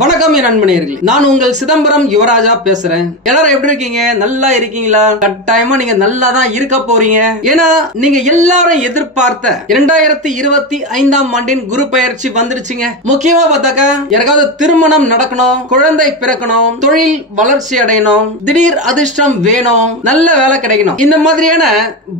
வணக்கம் என் நண்பனேர்களே, நான் உங்கள் சிதம்பரம் யுவராஜா பேசுறேன். எல்லாரும் எப்படி இருக்கீங்க? நல்லா இருக்கீங்களா? கட்டாயமா நீங்க நல்லா தான் இருக்க போறீங்க. ஏன்னா நீங்க எல்லாரும் எதிர்பார்த்த 2025ஆம் ஆண்டின் குரு பெயர்ச்சி வந்துருச்சுங்க. முக்கியமா பார்த்தாக்கா யாருக்காவது திருமணம் நடக்கணும், குழந்தை பிறக்கணும், தொழில் வளர்ச்சி அடையணும், திடீர் அதிர்ஷ்டம் வேணும், நல்ல வேலை கிடைக்கணும், இந்த மாதிரியான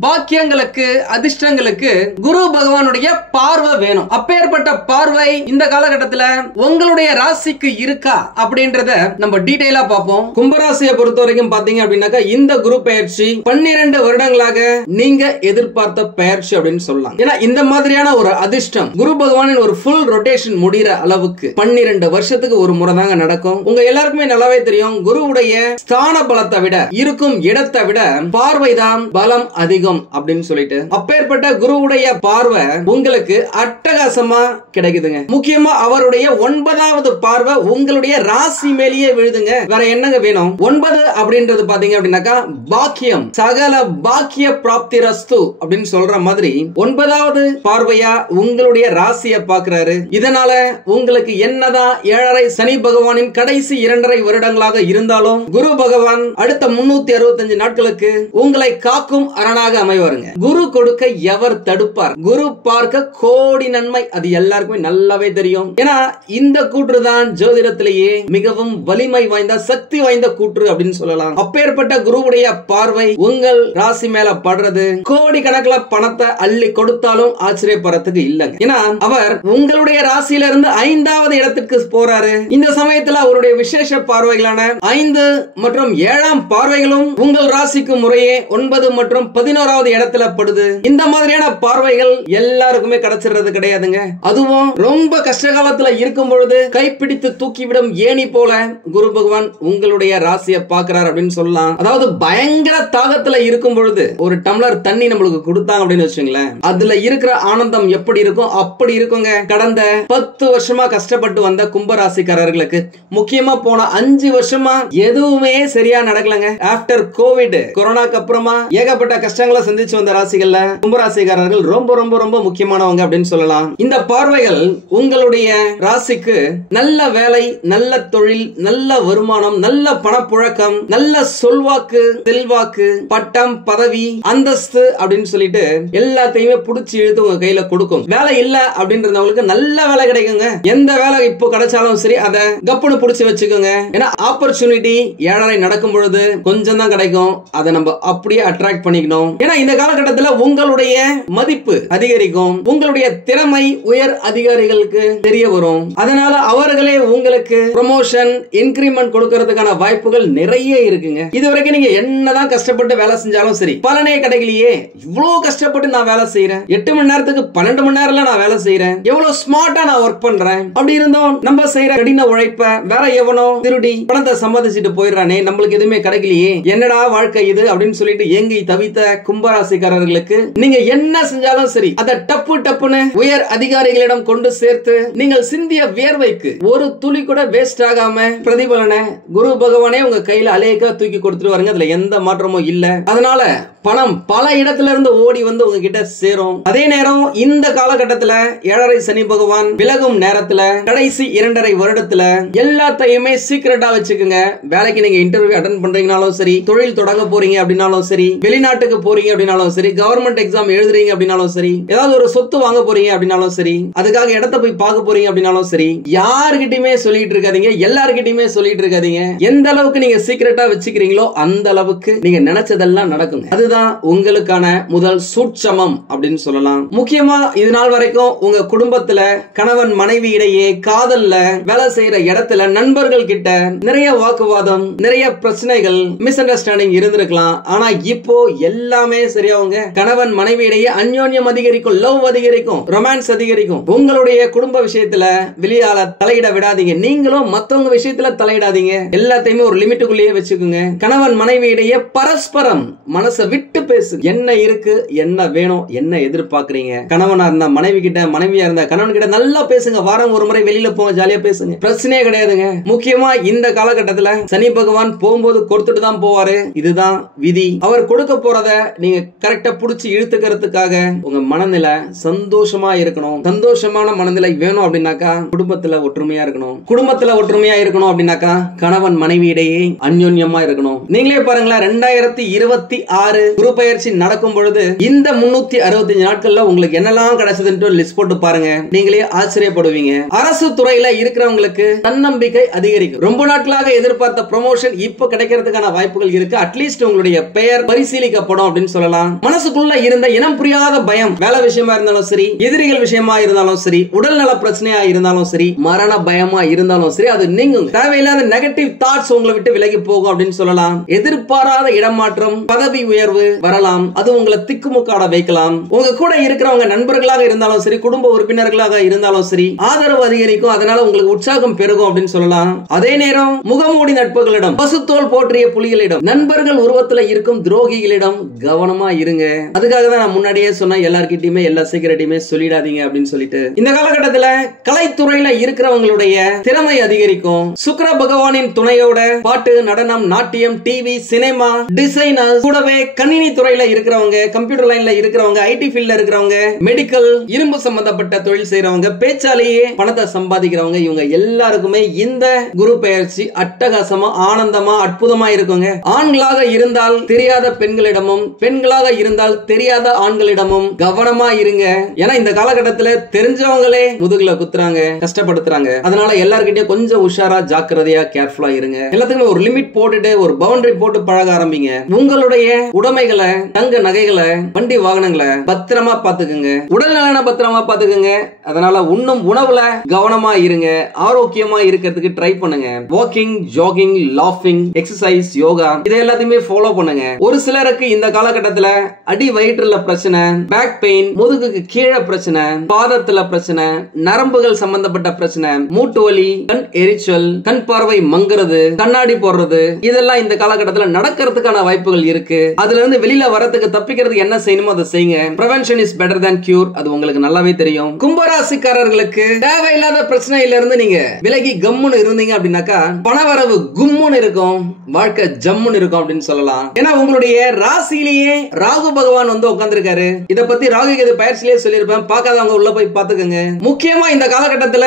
பாக்கியங்களுக்கு அதிர்ஷ்டங்களுக்கு குரு பகவானுடைய பார்வை வேணும். அப்பேற்பட்ட பார்வை இந்த காலகட்டத்தில் உங்களுடைய ராசிக்கு இருக்கா அப்படின்றத நம்ம டீடைலா பார்ப்போம். கும்பராசியை பொறுத்த வரைக்கும் பாத்தீங்க அப்படின்னாக்கா இந்த குரு பெயர்ச்சி 12 வருடங்களாக நீங்க எதிர்பார்த்த பெயர்ச்சி அப்படின்னு சொல்லலாம். ஏன்னா இந்த மாதிரியான ஒரு அதிர்ஷ்டம் குரு பகவானின் ஒரு ஃபுல் ரொட்டேஷன் முடிகிற அளவுக்கு 12 வருஷத்துக்கு ஒரு முறை தாங்க நடக்கும். உங்க எல்லாருக்குமே நல்லாவே தெரியும், குருவுடைய ஸ்தான பலத்தை விட இருக்கும் இடத்தை விட பார்வைதான் பலம் அதிகம் அப்படின்னு சொல்லிட்டு அப்பேற்பட்ட குருவுடைய பார்வை உங்களுக்கு அட்டகாசமா கிடைக்குதுங்க. முக்கியமா அவருடைய 9வது பார்வை உங்களுடைய ராசி மேலேயே விழுதுங்க. வேற என்னங்க வேணும்? 9 அப்படின்றது பாத்தீங்க அப்படின்னாக்கா பாக்கியம், சகல பாக்கிய பிராப்தி ரஸ்து அப்படின்னு சொல்ற மாதிரி 9வது பார்வையா உங்களுடைய ராசியை பார்க்கிறாரு. இதனால உங்களுக்கு என்னதான் 7.5 சனி பகவானின் கடைசி 2.5 வருடங்களாக இருந்தாலும் குரு பகவான் அடுத்த 365 நாட்களுக்கு உங்களை காக்கும் அரணாக அமைவாருங்க. குரு கொடுக்க எவர் தடுப்பார்? குரு பார்க்க கோடி நன்மை. அது எல்லாருக்குமே நல்லாவே தெரியும். ஏன்னா இந்த கூற்று தான் ஜோதிடத்திலேயே மிகவும் வலிமை வாய்ந்த சக்தி வாய்ந்த கூற்று அப்படின்னு சொல்லலாம். அப்பேற்பட்ட குருவுடைய பார்வை உங்கள் ராசி மேல படுறது கோடி கணக்கில் பணத்தை அள்ளி கொடுத்தாலும் ஆச்சரியப்படுறதுக்கு இல்லைங்க. ஏன்னா அவர் உங்களுடைய ராசியில இருந்து 5வது இடத்துக்கு போறாரு. இந்த சமயத்துல அவருடைய விசேஷ பார்வைகளான 5 மற்றும் 7ஆம் பார்வைகளும் உங்கள் ராசிக்கு முறையே 9 மற்றும் 11வது இடத்துல படுது. இந்த மாதிரியான பார்வைகள் எல்லாருக்குமே கிடைச்சிடுறது கிடையாதுங்க. அதுவும் ரொம்ப கஷ்ட காலத்துல இருக்கும் பொழுது கைப்பிடித்து தூக்கிவிடும் ஏணி போல குரு பகவான் உங்களுடைய ராசியை பார்க்கிறார் அப்படின்னு சொல்லலாம். அதாவது பயங்கர தாகத்துல இருக்கும் பொழுது ஒரு டம்ளர் தண்ணி நம்மளுக்கு கொடுத்தாங்க அப்படின்னு வச்சுங்களேன், அதுல இருக்கிற ஆனந்தம் எப்படி இருக்கும் அப்படி இருக்குங்க. கடந்த 10 வருஷமா கஷ்டப்பட்டு வந்த கும்பராசிக்காரர்களுக்கு முக்கியமா போன 5 வருஷமா எதுவுமே சரியா நடக்கலங்க. ஆஃப்டர் கோவிட், கொரோனாக்கு அப்புறமா ஏகப்பட்ட கஷ்டங்களை சந்திச்சு வந்த ராசிகள்ல கும்பராசிக்காரர்கள் ரொம்ப ரொம்ப ரொம்ப முக்கியமானவங்க அப்படின்னு சொல்லலாம். இந்த பார்வைகள் உங்களுடைய ராசிக்கு நல்ல வேலை, நல்ல தொழில், நல்ல வருமானம், நல்ல பணப்புழக்கம், நல்ல சொல்வாக்கு, செல்வாக்கு, பட்டம், பதவி, அந்தஸ்து அப்படின்னு சொல்லிட்டு எல்லாத்தையுமே புடிச்சு இழுத்து உங்க கையில கொடுக்கும். வேலை இல்ல அப்படின்றவங்களுக்கு நல்ல வேலை கிடைக்குங்க. எந்த வேலை இப்போ கிடைச்சாலும் சரி அதை கப்புனு புடிச்சு வச்சுக்கோங்க. ஏன்னா ஆப்பர்ச்சுனிட்டி 7.5 நடக்கும் பொழுது கொஞ்சம் தான் கிடைக்கும். அதை நம்ம அப்படியே அட்ராக்ட் பண்ணிக்கணும். ஏன்னா இந்த காலகட்டத்தில் உங்களுடைய மதிப்பு அதிகரிக்கும், உங்களுடைய திறமை உயர் அதிகாரிகளுக்கு தெரிய வரும். அதனால அவர்களே உங்களுக்கு ப்ரமோஷன், இன்கிரிமெண்ட் கொடுக்கிறதுக்கான வாய்ப்புகள் நிறைய இருக்குங்க. இதுவரைக்கும் நீங்க என்னதான் கஷ்டப்பட்டு வேலை செஞ்சாலும் சரி பலனே கிடைக்கலையே, இவ்வளவு கஷ்டப்பட்டு நான் வேலை செய்யறேன், 8 மணி நேரத்துக்கு 12 மணி நேரம்ல நான் வேலை செய்யறேன், எவ்வளவு ஸ்மார்ட்டா நான் ஒர்க் பண்றேன், அப்படி இருந்தோம் நம்ம செய்யற கடின உழைப்ப வேற எவனோ திருடி பணத்தை சம்பாதிச்சுட்டு போயிடுறானே, நம்மளுக்கு எதுவுமே கிடைக்கலையே, என்னடா வாழ்க்கை இது அப்படின்னு சொல்லிட்டு ஏங்கி தவித்த கும்பராசிக்காரர்களுக்கு நீங்க என்ன செஞ்சாலும் சரி அதை டப்பு டப்புன்னு உயர் அதிகாரிகளிடம் கொண்டு சேர்த்து நீங்கள் சிந்திய வியர்வைக்கு ஒரு துளி கூட வேஸ்ட் ஆகாம பிரதிபலனை குரு பகவானே உங்க கையில அலேக்கா தூக்கி கொடுத்துட்டு வருங்க. அதுல எந்த மாற்றமும் இல்ல. அதனால பணம் பல இடத்துல இருந்து ஓடி வந்து உங்ககிட்ட சேரும். அதே நேரம் இந்த காலகட்டத்துல 7.5 சனி பகவான் விலகும் நேரத்துல கடைசி 2.5 வருடத்துல எல்லாத்தையுமே சீக்கிரட்டா வச்சுக்குங்க. வேலைக்கு நீங்க இன்டர்வியூ அட்டெண்ட் பண்றீங்கனாலும் சரி, தொழில் தொடங்க போறீங்க அப்படின்னாலும் சரி, வெளிநாட்டுக்கு போறீங்க அப்படின்னாலும் சரி, கவர்மெண்ட் எக்ஸாம் எழுதுறீங்க அப்படின்னாலும் சரி, ஏதாவது ஒரு சொத்து வாங்க போறீங்க அப்படின்னாலும் சரி, அதுக்காக இடத்தை போய் பார்க்க போறீங்க அப்படின்னாலும் சரி, யாருகிட்டயுமே சொல்லிட்டு இருக்காதீங்க, எல்லாருகிட்டயுமே சொல்லிட்டு இருக்காதீங்க. எந்த அளவுக்கு நீங்க சீக்கிரட்டா வச்சுக்கிறீங்களோ அந்த அளவுக்கு நீங்க நினைச்சதெல்லாம் நடக்குங்க. அதுதான் உங்களுக்கான முதல் சூட்சமம் அப்படின்னு சொல்லலாம். முக்கியமா இது நாள் வரைக்கும் உங்க குடும்பத்துல கணவன் மனைவி இடையே, காதல்ல, வேலை செய்யற இடத்துல, நண்பர்கள் கிட்ட நிறைய வாக்குவாதம், நிறைய பிரச்சனைகள், மிஸ் அண்டர்ஸ்டாண்டிங் இருந்திருக்கலாம். ஆனா இப்போ எல்லாமே சரியாவுங்க. கணவன் மனைவி இடையே அந்யோன்யம் அதிகரிக்கும், லவ் அதிகரிக்கும், ரொமான்ஸ் அதிகரிக்கும். உங்களுடைய குடும்ப விஷயத்துல வெளியால தலையிட விடாதீங்க. நீங்களும் மத்தவங்க விஷயத்துல தலையிடாதீங்க. எல்லாத்தையுமே ஒரு லிமிட்டுக்குள்ளேயே வச்சுக்கோங்க. கணவன் மனைவி இடையே பரஸ்பரம் மனசை விட்டு பேசு. என்ன இருக்கு, என்ன வேணும், என்ன எதிர்பார்க்கறீங்க, கணவனா இருந்தா மனைவி கிட்ட, மனைவியா இருந்தா கணவன் கிட்ட நல்லா பேசுங்க. வாரம் ஒரு முறை வெளியில போங்க, ஜாலியா பேசுங்க, பிரச்சனையே கிடையாதுங்க. முக்கியமா இந்த காலகட்டத்துல சனி பகவான் போகும்போது கொடுத்துட்டு தான் போவாரு. இதுதான் விதி. அவர் கொடுக்க போறத நீங்க கரெக்டா புடிச்சு இழுத்துக்கிறதுக்காக உங்க மனநிலை சந்தோஷமா இருக்கணும். சந்தோஷமான மனநிலை வேணும் அப்படின்னாக்கா குடும்பத்துல ஒற்றுமையா இருக்கணும். இருக்கணும். குடும்பத்துல ஒற்றுமையா இருக்கணும் அப்படின்னாக்கா கணவன் மனைவியிடையே அந்யோன்யமா இருக்கணும். நீங்களே பாருங்களேன், 2026 குரு பயிற்சி நடக்கும் பொழுது இந்த 365 நாட்கள்ல உங்களுக்கு என்னெல்லாம் கிடைச்சதுன்னு லிஸ்ட் போட்டு பாருங்க. நீங்களே ஆச்சரியப்படுவீங்க. அரசு துறையில இருக்கிறவங்களுக்கு தன்னம்பிக்கை அதிகரிக்கும். ரொம்ப நாட்களாக எதிர்பார்த்த ப்ரமோஷன் இப்ப கிடைக்கிறதுக்கான வாய்ப்புகள் இருக்கு. அட்லீஸ்ட் உங்களுடைய பெயர் பரிசீலிக்கப்படும் அப்படின்னு சொல்லலாம். மனசுக்குள்ள இருந்த இனம் புரியாத பயம், வேலை விஷயமா இருந்தாலும் சரி, எதிரிகள் விஷயமா இருந்தாலும் சரி, உடல்நல பிரச்சனையா இருந்தாலும் சரி, மரண பயமா இருந்தாலும் சரி, அது நீங்கும். தேவையில்லாத நெகட்டிவ் தாட்ஸ் உங்களை விட்டு விலகி போகும் அப்படின்னு சொல்லலாம். எதிர்பாராத இடமாற்றம், பதவி உயர்வு வரலாம். அது உங்களை திக்குமுக்காட வைக்கலாம். உங்க கூட இருக்கிறவங்க நண்பர்களாக இருந்தாலும் சரி, குடும்ப உறுப்பினர்களாக இருந்தாலும் சரி, ஆதரவு அதிகரிக்கும். அதனால உங்களுக்கு உற்சாகம் பெருகும் அப்படின்னு சொல்லலாம். அதே நேரம் முகமூடி நட்புகளிடம், பசுத்தோல் போற்றிய புலிகளிடம், நண்பர்கள் உருவத்தில் இருக்கும் துரோகிகளிடம் கவனமா இருங்க. அதுக்காக தான் நான் முன்னாடியே சொன்ன எல்லார்கிட்டயுமே எல்லா சீக்கிரட்டையுமே சொல்லிடாதீங்க அப்படின்னு சொல்லிட்டு. இந்த காலகட்டத்தில் கலைத்துறையில இருக்கிறவங்களுடைய திறமை அதிகரிக்கும். சுக்கிர பகவானின் துணையோட பாட்டு, நடனம், நாட்டியம், டிவி, சினிமா, டிசைனர், கூடவே கணினி துறையில இருக்கிறவங்க, கம்ப்யூட்டர் லைன்ல இருக்கிறவங்க, ஐடி ஃபீல்ட்ல இருக்கிறவங்க, மெடிக்கல், இரும்பு சம்பந்தப்பட்ட தொழில் செய்யறவங்க, பேச்சாலேயே பணத்தை சம்பாதிக்கிறவங்க, இவங்க எல்லாருக்குமே இந்த குரு பெயர்ச்சி அட்டகாசமா, ஆனந்தமா, அற்புதமா இருக்குங்க. ஆண்களாக இருந்தால் தெரியாத பெண்களிடமும், பெண்களாக இருந்தால் தெரியாத ஆண்களிடமும் கவனமா இருங்க. ஏன்னா இந்த காலகட்டத்தில் தெரிஞ்சவங்களே முதுகுல குத்துறாங்க, கஷ்டப்படுத்துறாங்க. அதனால எல்லார்கிட்டயும் கொஞ்சம் உஷாரா, ஜாக்கிரதையா, கேர்ஃபுல்லா இருங்க. எல்லாத்துக்குமே ஒரு லிமிட் போட்டுட்டு, ஒரு பவுண்டரி போட்டு பழக ஆரம்பிங்க. உங்களுடைய உடைமைகளை, தங்க நகைகளை, வண்டி வாகனங்களை பத்திரமா பாத்துக்குங்க. உடல் நலனை பத்திரமா பாத்துக்குங்க. அதனால உண்ணும் உணவுல கவனமா இருங்க. ஆரோக்கியமா இருக்கிறதுக்கு ட்ரை பண்ணுங்க. வாக்கிங், ஜாகிங், லாஃபிங், எக்ஸசைஸ், யோகா, இதை எல்லாத்தையுமே ஃபாலோ பண்ணுங்க. ஒரு சிலருக்கு இந்த காலகட்டத்தில் அடி வயிற்றுல பிரச்சனை, பேக் பெயின், முதுகுக்கு கீழே பிரச்சனை, பாதத்துல பிரச்சனை, நரம்புகள் சம்பந்தப்பட்ட பிரச்சனை, மூட்டு வலி, கண் எரிச்சல், கண் பார்வை மங்குறது, கண்ணாடி போடுறது, இதெல்லாம் இந்த காலகட்டத்தில் நடக்கிறதுக்கான வாய்ப்புகள் இருக்கு. அதுல இருந்து வெளியில வரதுக்கு, தப்பிக்கிறதுக்கு என்ன செய்யணுமோ அதை செய்யுங்க. prevention is better than cure. அது உங்களுக்கு நல்லாவே தெரியும். கும்பராசிக்காரர்களுக்கு தேவையில்லாத பிரச்சனையில இருந்து நீங்க விலகி கம்முன்னு இருந்தீங்க அப்படின்னாக்கா பணவரவு கும்முன்னு இருக்கும், வாழ்க்கை ஜம்முன்னு இருக்கும் அப்படின்னு சொல்லலாம். ஏன்னா உங்களுடைய ராசியிலேயே ராகு பகவான் வந்து உட்கார்ந்திருக்காரு. இத பத்தி ராகு கேது பயிற்சியிலே சொல்லியிருப்பேன், பார்க்காதவங்க உள்ள போய் பாத்துக்கங்க. முக்கியமா இந்த காலகட்டத்துல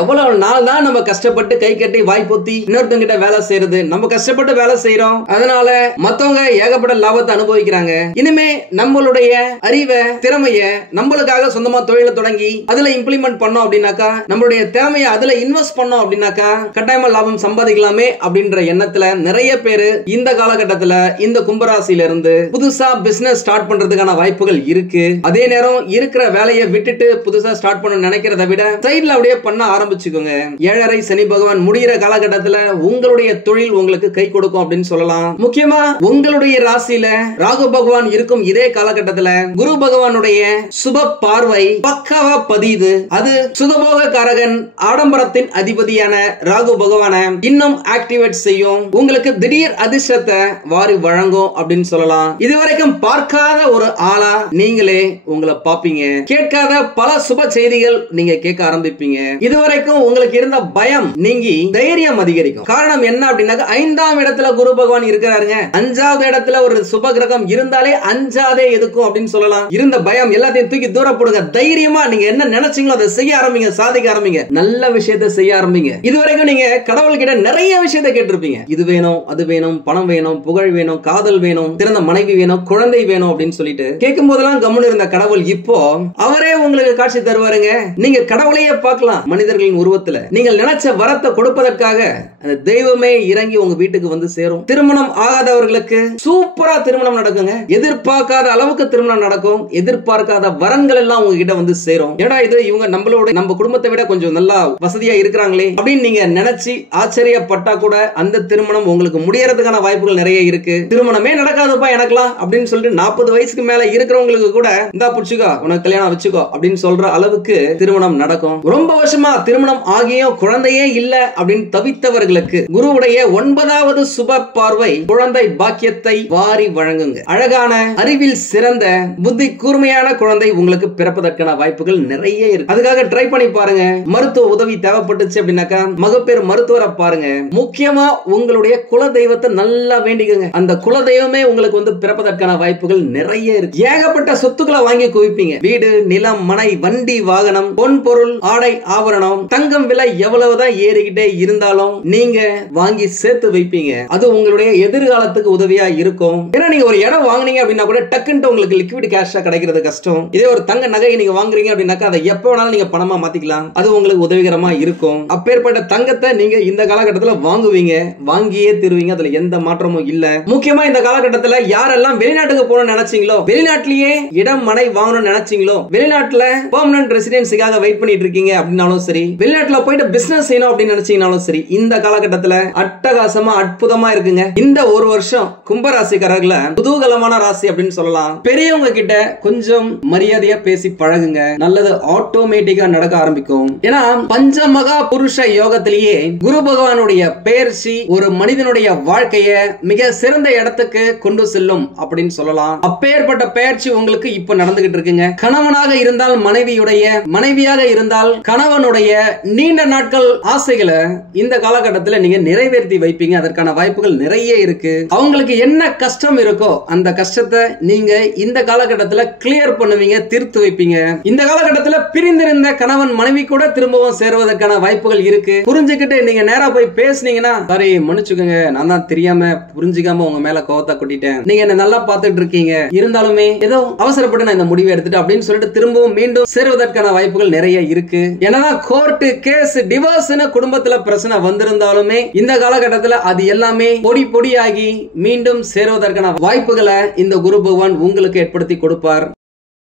எவ்வளவு நாள் தான் நம்ம கஷ்டப்பட்டு கை கட்டி வாய் பொத்தி இன்னொருத்தங்க கிட்ட வேலை செய்யறது. நம்ம கஷ்டப்பட்டு வேலை செய்யறோம், அதனால மத்தவங்க ஏகப்பட்ட லாபத்தை அனுபவிக்கிறாங்க. இனிமே நம்மளுடைய அறிவை, திறமைய நம்மளுக்காக சொந்தமா தொழிலை தொடங்கி அதுல இம்ப்ளிமெண்ட் பண்ணோம் அப்படின்னாக்கா, நம்மளுடைய திறமையை அதுல இன்வெஸ்ட் பண்ணோம் அப்படின்னாக்கா கட்டாயமா லாபம் சம்பாதிக்கலாமே அப்படின்ற எண்ணத்துல நிறைய பேரு இந்த காலகட்டத்துல இந்த கும்பராசியில இருந்து புதுசா பிசினஸ் ஸ்டார்ட் பண்றதுக்கான வாய்ப்புகள் இருக்கு. அதே நேரம் இருக்கிற வேலையை விட்டுட்டு புதுசா ஸ்டார்ட் பண்ண நினைக்கிறத விட சைடுல அப்படியே பண்ண ஆரம்பிச்சுக்கோங்க. 7.5 சனி பகவான் முடிகிற காலகட்டத்துல உங்களுடைய தொழில் உங்களுக்கு கை கொடுக்கும் அப்படின்னு சொல்லலாம். முக்கியமா உங்களுடைய ராசியில ராகு பகவான் இருக்கும் இதே காலகட்டத்துல குரு பகவானுடைய சுப பார்வை பக்காவா பதியுது. அது சுகபோக காரகன், ஆடம்பரத்தின் அதிபதியான ராகு பகவான இன்னும் ஆக்டிவேட் செய்யும். உங்களுக்கு திடீர் அதிர்ஷ்டத்தை வாரி வழங்கும் அப்படின்னு சொல்லலாம். இதுவரைக்கும் பார்க்காத ஒரு ஆளா நீங்களே உங்களை பாப்பீங்க. கேட்காத பல சுப செய்திகள் நீங்க கேட்க ஆரம்பிப்பீங்க. இதுவரைக்கும் உங்களுக்கு இருந்த பயம் நீங்கி தைரியம் அதிகரிக்கும். காரணம் என்ன அப்படின்னாக்க 5ஆம் இடத்துல குரு பகவான் இருக்கிறாருங்க. 5வது இடத்துல ஒரு சுப கிரகம் இருந்தாலே அஞ்சாதே எதுக்கும் அப்படின்னு சொல்லலாம். இருந்த பயம் எல்லாத்தையும் தூக்கி தூர போடுங்க. தைரியமா நீங்க என்ன நினைச்சீங்களோ அதை செய்ய ஆரம்பிங்க, சாதிக்க ஆரம்பிங்க, நல்ல விஷயத்தை செய்ய ஆரம்பிங்க. இதுவரைக்கும் நீங்க கடவுள் கிட்ட நிறைய விஷயத்தை கேட்டிருப்பீங்க. இது வேணும், அது வேணும், பணம் வேணும், புகழ் வேணும், காதல் வேணும், சிறந்த மனைவி வேணும், குழந்தை வேணும் அப்படின்னு சொல்லிட்டு கேட்கும் போதெல்லாம் கம்முன்னு இருந்த கடவுள் இப்போ அவரே உங்களுக்கு காட்சி தருவாருங்க. நீங்க கடவுளையே பார்க்கலாம் மனிதர்களின் உருவத்துல. நீங்கள் நினைச்ச வரத்தை கொடுப்பதற்காக அந்த தெய்வமே இறங்கி உங்க வீட்டுக்கு வந்து சேரும். திருமணம் ஆகாதவர்களுக்கு சூப்பரா திருமணம் நடக்குங்க. எதிர்பார்க்காத அளவுக்கு திருமணம் நடக்கும். எதிர்பார்க்காத வரன்கள் எல்லாம் உங்ககிட்ட வந்து சேரும். ஏடா இது இவங்க நம்மளோட, நம்ம குடும்பத்தை விட கொஞ்சம் நல்லா வசதியா இருக்கிறாங்களே அப்படின்னு நீங்க நினைச்சு ஆச்சரியப்பட்டா கூட அந்த திருமணம் உங்களுக்கு முடியறதுக்கான வாய்ப்புகள் நிறைய இருக்கு. திருமணமே நடக்காதுப்பா எனக்குலாம் அப்படின்னு சொல்லிட்டு 40 வயசுக்கு மேல இருக்கிறவங்களுக்கு கூட இந்தா புடிச்சுக்கோ, உனக்கு கல்யாணம் வச்சுக்கோ அப்படின்னு சொல்ற அளவுக்கு திருமணம் நடக்கும். ரொம்ப வருஷமா திருமணம் ஆகியும் குழந்தையே இல்ல அப்படின்னு தவித்தவர்களுக்கு குருவுடைய 9வது சுப பார்வை குழந்தை பாக்கியத்தை வாரி வழங்குங்க. அழகான, அறிவில் சிறந்த, புத்தி கூர்மையான குழந்தை உங்களுக்கு பிறப்பதற்கான வாய்ப்புகள் நிறைய இருக்கு. அதுக்காக ட்ரை பண்ணி பாருங்க. மருத்துவ உதவி தேவைப்பட்டுச்சு அப்படின்னாக்கா மகப்பேறு மருத்துவரை பாருங்க. முக்கியமா உங்களுடைய குல தெய்வத்தை நல்லா வேண்டிக்கங்க. அந்த குல தெய்வமே உங்களுக்கு வந்து பிறப்பதற்கான வாய்ப்புகள் நிறைய இருக்கு. ஏகப்பட்ட சொத்துக்களை வாங்கி குவிப்பீங்க. வீடு, நிலம், மனை, வண்டி, வாகனம், பொன் பொருள், ஆடை, ஆபரணம், தங்கம், விலை எவ்வளவுதான் ஏறிக்கிட்டே இருந்தாலும் நீங்க வாங்கி சேர்த்து வைப்பீங்க. அது உங்களுடைய எதிர்காலத்துக்கு உதவியா இருக்கும். ஏன்னா நீங்க ஒரு இடம் வாங்குனீங்க அப்படின்னா கூட டக்குன்னு உங்களுக்கு லிக்விட் கேஷா கிடைக்கிறது கஷ்டம். இதே ஒரு தங்க நகையை நீங்க வாங்குறீங்க அப்படின்னாக்கா அதை எப்ப வேணாலும் நீங்க பணமா மாத்திக்கலாம். அது உங்களுக்கு உதவிகரமா இருக்கும். அப்பேற்பட்ட தங்கத்தை நீங்க இந்த காலகட்டத்தில் வாங்குவீங்க, வாங்கியே தருவீங்க. அதுல எந்த மாற்றமும் இல்ல. முக்கியமா இந்த காலகட்டத்தில் யாரெல்லாம் வெளிநாட்டுக்கு போகணும்னு நினைச்சீங்களோ, வெளிநாட்டிலேயே இடம் மனை வாங்கணும்னு நினைச்சீங்களோ, வெளிநாட்டுல பெர்மனன்ட் ரெசிடென்சிக்காக வெயிட் பண்ணிட்டு இருக்கீங்க அப்படின்னாலும் சரி, வெளிநாட்டுல போயிட்டு பிசினஸ் செய்யணும் அப்படின்னு நினைச்சீங்கனாலும் சரி, இந்த காலகட்டத்தில் அட்டகாசமா அற்புதமா இருக்குங்க. இந்த ஒரு வருஷம் கும்பராசிக்காரர்கள குதூகலமான ராசி அப்படின்னு சொல்லலாம். பெரியவங்க கிட்ட கொஞ்சம் மரியாதையா பேசி பழகுங்க. நல்லது ஆட்டோமேட்டிக்கா நடக்க ஆரம்பிக்கும். ஏன்னா பஞ்சமகா புருஷ யோகத்திலேயே குரு பகவானுடைய பெயர்ச்சி ஒரு மனிதனுடைய வாழ்க்கைய மிக சிறந்த இடத்துக்கு கொண்டு செல்லும் அப்படின்னு சொல்லலாம். அப்பேற்பட்ட பெயர்ச்சி உங்களுக்கு இப்ப நடந்துகிட்டு இருக்குங்க. கணவனாக இருந்தால் மனைவியுடைய, மனைவியாக இருந்தால் கணவனுடைய நீண்ட நாட்கள் ஆசைகளை இந்த காலகட்டத்தில் நீங்க நிறைவேற்றி வைப்பீங்க. அதற்கான வாய்ப்புகள் நிறைய இருக்கு. அவங்களுக்கு என்ன கஷ்டம் இருக்கோ அந்த கஷ்டத்தை நீங்க இந்த காலகட்டத்தில் கிளியர் பண்ணுவீங்க, தீர்த்து வைப்பீங்க. இந்த காலகட்டத்தில் பிரிந்திருந்த கணவன் மனைவி கூட திரும்பவும் சேருவதற்கான வாய்ப்புகள் இருக்கு. புரிஞ்சுக்கிட்டு நீங்க நேரா போய் பேசுனீங்கன்னா, சாரி மன்னிச்சுக்கோங்க, நான் தான் தெரியாம புரிஞ்சுக்காம உங்க மேல கோவத்தை கொட்டிட்டேன், நீங்க என்ன நல்லா பார்த்துட்டு இருக்கீங்க, இருந்தாலுமே ஏதோ அவசரப்பட்டு நான் இந்த முடிவை எடுத்துட்டு அப்படின்னு சொல்லிட்டு திரும்பவும் மீண்டும் சேருவதற்கான வாய்ப்புகள் நிறைய இருக்கு. என்னதான் கோர்ட்டு கேஸ் டிவோர்ஸ்னு குடும்பத்துல பிரச்சனை வந்திருந்தாலுமே இந்த காலகட்டத்தில் அது எல்லாமே பொடி பொடியாகி மீண்டும் சேருவதற்கான வாய்ப்புகளை இந்த குரு பகவான் உங்களுக்கு ஏற்படுத்தி கொடுப்பார்.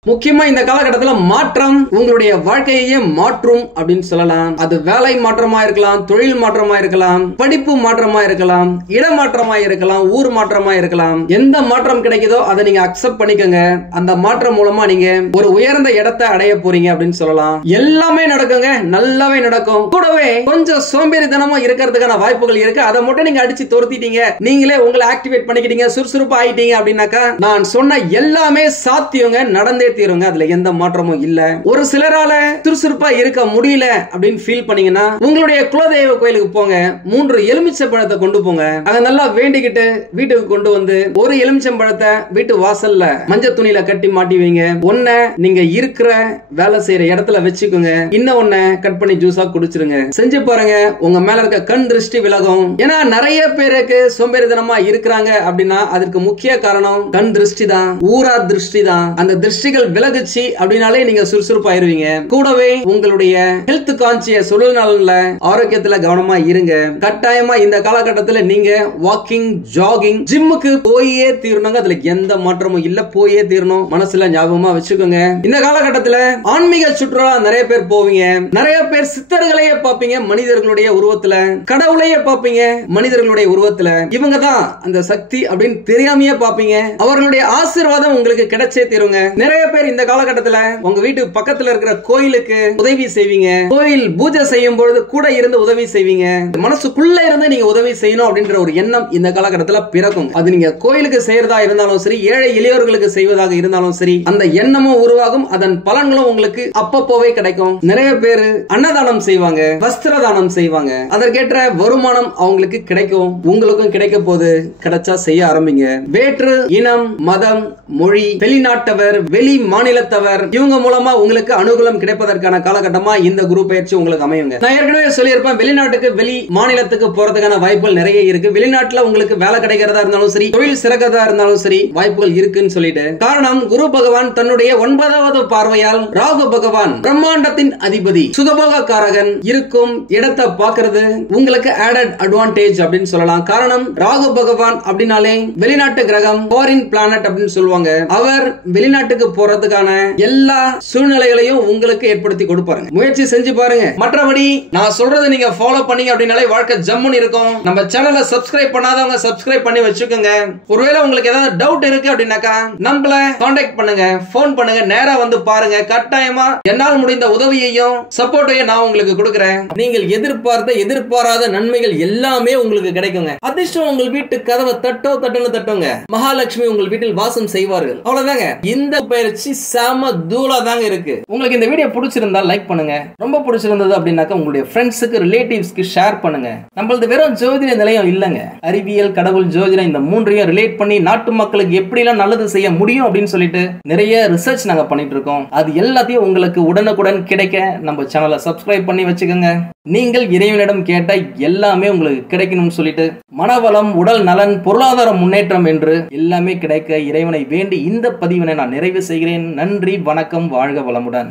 முக்கியமா இந்த காலகட்டத்தில் மாற்றம் உங்களுடைய வாழ்க்கையே மாற்றும் அப்படின்னு சொல்லலாம். அது வேலை மாற்றமா இருக்கலாம், தொழில் மாற்றமா இருக்கலாம், படிப்பு மாற்றமா இருக்கலாம், இடமாற்றமா இருக்கலாம், ஊர் மாற்றமா இருக்கலாம். எந்த மாற்றம் கிடைக்குதோ அதை நீங்க அக்செப்ட் பண்ணிக்கோங்க. அந்த மாற்றம் மூலமா நீங்க ஒரு உயர்ந்த இடத்தை அடைய போறீங்க அப்படின்னு சொல்லலாம். எல்லாமே நடக்குங்க, நல்லாவே நடக்கும். கூடவே கொஞ்சம் சோம்பேறித்தனமா இருக்கிறதுக்கான வாய்ப்புகள் இருக்கு. அதை மட்டும் நீங்க அடிச்சு துரத்திட்டீங்க, நீங்களே உங்களை ஆக்டிவேட் பண்ணிக்கிட்டீங்க, சுறுசுறுப்பா ஆயிட்டீங்க அப்படின்னாக்கா நான் சொன்ன எல்லாமே சாத்தியங்க, நடந்தே தீருங்க. அதுல எந்த மாற்றமும் இல்ல. ஒரு சிலரால சுறுசுறுப்பா இருக்க முடியல அப்படின்னு ஃபீல் பண்ணீங்கன்னா உங்களுடைய குலதெய்வ கோயிலுக்கு போங்க. 3 எலுமிச்சம்பழத்தை கொண்டு போங்க. அதை நல்லா வேண்டிக்கிட்டு வீட்டுக்கு கொண்டு வந்து ஒரு எலுமிச்சம்பழத்தை வீட்டு வாசல்ல மஞ்சள் துணியில கட்டி மாட்டி வைங்க. ஒன்ன நீங்க இருக்கிற வேலை செய்யற இடத்துல வச்சுக்கோங்க. இன்னொன்னு கட் பண்ணி ஜூஸா குடிச்சிருங்க. செஞ்சு பாருங்க, உங்க மேல இருக்க கண் திருஷ்டி விலகும். ஏன்னா நிறைய பேருக்கு சோம்பேறித்தனமா இருக்கிறாங்க அப்படின்னா அதற்கு முக்கிய காரணம் கண் திருஷ்டி தான், ஊரா திருஷ்டி தான். அந்த திருஷ்டிகள் விலகுச்சு அப்படினாலே நீங்க சுறுசுறுப்பாயிருவீங்க. கூடவே உங்களுடைய ஹெல்த் கான்சியஸ் உடல்நலன்ல ஆரோக்கியத்துல கவனமா இருங்க. கட்டாயமா இந்த காலகட்டத்தில் நீங்க வாக்கிங், ஜாகிங், ஜிம்முக்கு போயே தீரணுங்க. அதுல எந்த மாற்றமும் இல்ல, போயே தீரணும். மனசுல ஞாபகமா வச்சுக்கோங்க. இந்த காலகட்டத்தில் ஆன்மீக சுற்றுலா நிறைய பேர் போவீங்க. நிறைய பேர் சித்தர்களையே பார்ப்பீங்க மனிதர்களுடைய உருவத்துல, கடவுளையே பார்ப்பீங்க மனிதர்களுடைய உருவத்துல. இவங்க தான் அந்த சக்தி அப்படின்னு தெரியாமையே பார்ப்பீங்க. அவர்களுடைய ஆசீர்வாதம் உங்களுக்கு கிடைச்சே தீருங்க. நிறைய பேர் இந்த காலகட்டத்தில் உங்க வீட்டு பக்கத்துல இருக்கிற கோயிலுக்கு உதவி செய்வீங்க. கோயில் பூஜை செய்யும் பொழுது கூட இருந்து உதவி செய்வீங்க. மனசுக்குள்ள இருந்து நீங்க உதவி செய்யணும் அப்படின்ற ஒரு எண்ணம் இந்த காலகட்டத்தில் பிறக்கும். அது நீங்க கோயிலுக்கு செய்யறதா இருந்தாலும் சரி, ஏழை எளியவர்களுக்கு செய்வதாக இருந்தாலும் சரி, அந்த எண்ணமும் உருவாகும். அதன் பலன்களும் உங்களுக்கு அப்பப்போவே கிடைக்கும். நிறைய பேர் அன்னதானம் செய்வாங்க, வஸ்திர தானம் செய்வாங்க. அதற்கேற்ற வருமானம் அவங்களுக்கு கிடைக்கும். உங்களுக்கும் கிடைக்க போது, கிடைச்சா செய்ய ஆரம்பிங்க. வேற்று இனம், மதம், மொழி, வெளிநாட்டவர், வெளி மாநிலத்தவர், இவங்க மூலமா உங்களுக்கு அனுகூலம் கிடைப்பதற்கான காலகட்டமா இந்த குரு பயிற்சி உங்களுக்கு அமையுங்க. நான் ஏற்கனவே சொல்லியிருப்பேன், வெளிநாட்டுக்கு, வெளி மாநிலத்துக்கு போறதுக்கான வாய்ப்புகள் நிறைய இருக்கு. வெளிநாட்டுல உங்களுக்கு வேலை கிடைக்கிறதா இருந்தாலும் சரி, தொழில் சிறக்கிறதா இருந்தாலும் சரி, வாய்ப்புகள் இருக்குன்னு சொல்லிட்டு. காரணம், குரு பகவான் தன்னுடைய 9வது பார்வையால் ராகு பகவான் பிரம்மாண்டத்தின் அதிபதி, சுகபோக காரகன் இருக்கும் இடத்தை பார்க்கிறது உங்களுக்கு ஆடட் அட்வான்டேஜ் அப்படின்னு சொல்லலாம். காரணம், ராகு பகவான் அப்படின்னாலே வெளிநாட்டு கிரகம், ஃபாரின் பிளானட் அப்படின்னு சொல்லுவாங்க. அவர் வெளிநாட்டுக்கு போறதுக்கான எல்லா சூழ்நிலைகளையும் உங்களுக்கு ஏற்படுத்தி கொடுப்பாருங்க. முயற்சி செஞ்சு பாருங்க. மற்றபடி நான் சொல்றதை நீங்க ஃபாலோ பண்ணீங்க அப்படினாலே வாழ்க்கை ஜம்முன்னு இருக்கும். நம்ம சேனலை சப்ஸ்கிரைப் பண்ணாதவங்க சப்ஸ்கிரைப் பண்ணி வச்சுக்கோங்க. ஒருவேளை உங்களுக்கு ஏதாவது டவுட் இருக்கு அப்படின்னாக்கா நம்மள கான்டாக்ட் பண்ணுங்க, போன் பண்ணுங்க, நேரா வந்து பாருங்க. கட்டாயமா என்னால் முடிந்த உதவியையும் சப்போர்ட்டையும் நான் உங்களுக்கு கொடுக்கிறேன். நீங்கள் எதிர்பாராத நன்மைகள் எல்லாமே உங்களுக்கு கிடைக்குங்க. அதிர்ஷ்டம் உங்கள் வீட்டு கதவை தட்டுன்னு தட்டுங்க. மகாலட்சுமி உங்கள் வீட்டில் வாசம் செய்வார்கள். அவ்வளவுதாங்க. இந்த பயிற்சி வச்சு செம தூளா தாங்க இருக்கு. உங்களுக்கு இந்த வீடியோ பிடிச்சிருந்தா லைக் பண்ணுங்க. ரொம்ப பிடிச்சிருந்தது அப்படின்னாக்கா உங்களுடைய ஃப்ரெண்ட்ஸுக்கு ரிலேட்டிவ்ஸ்க்கு ஷேர் பண்ணுங்க. நம்மளது வெறும் ஜோதிட நிலையம் இல்லைங்க. அறிவியல், கடவுள், ஜோதிடம் இந்த மூன்றையும் ரிலேட் பண்ணி நாட்டு மக்களுக்கு எப்படி எல்லாம் நல்லது செய்ய முடியும் அப்படின்னு சொல்லிட்டு நிறைய ரிசர்ச் நாங்க பண்ணிட்டு இருக்கோம். அது எல்லாத்தையும் உங்களுக்கு உடனுக்குடன் கிடைக்க நம்ம சேனலை சப்ஸ்கிரைப் பண்ணி வச்சுக்கோங்க. நீங்கள் இறைவனிடம் கேட்ட எல்லாமே உங்களுக்கு கிடைக்கணும்னு சொல்லிட்டு மனவளம், உடல் நலன், பொருளாதார முன்னேற்றம் என்று எல்லாமே கிடைக்க இறைவனை வேண்டி இந்த பதிவினை நான் நிறைவு செய்கிறேன். நன்றி, வணக்கம், வாழ்க வளமுடன்.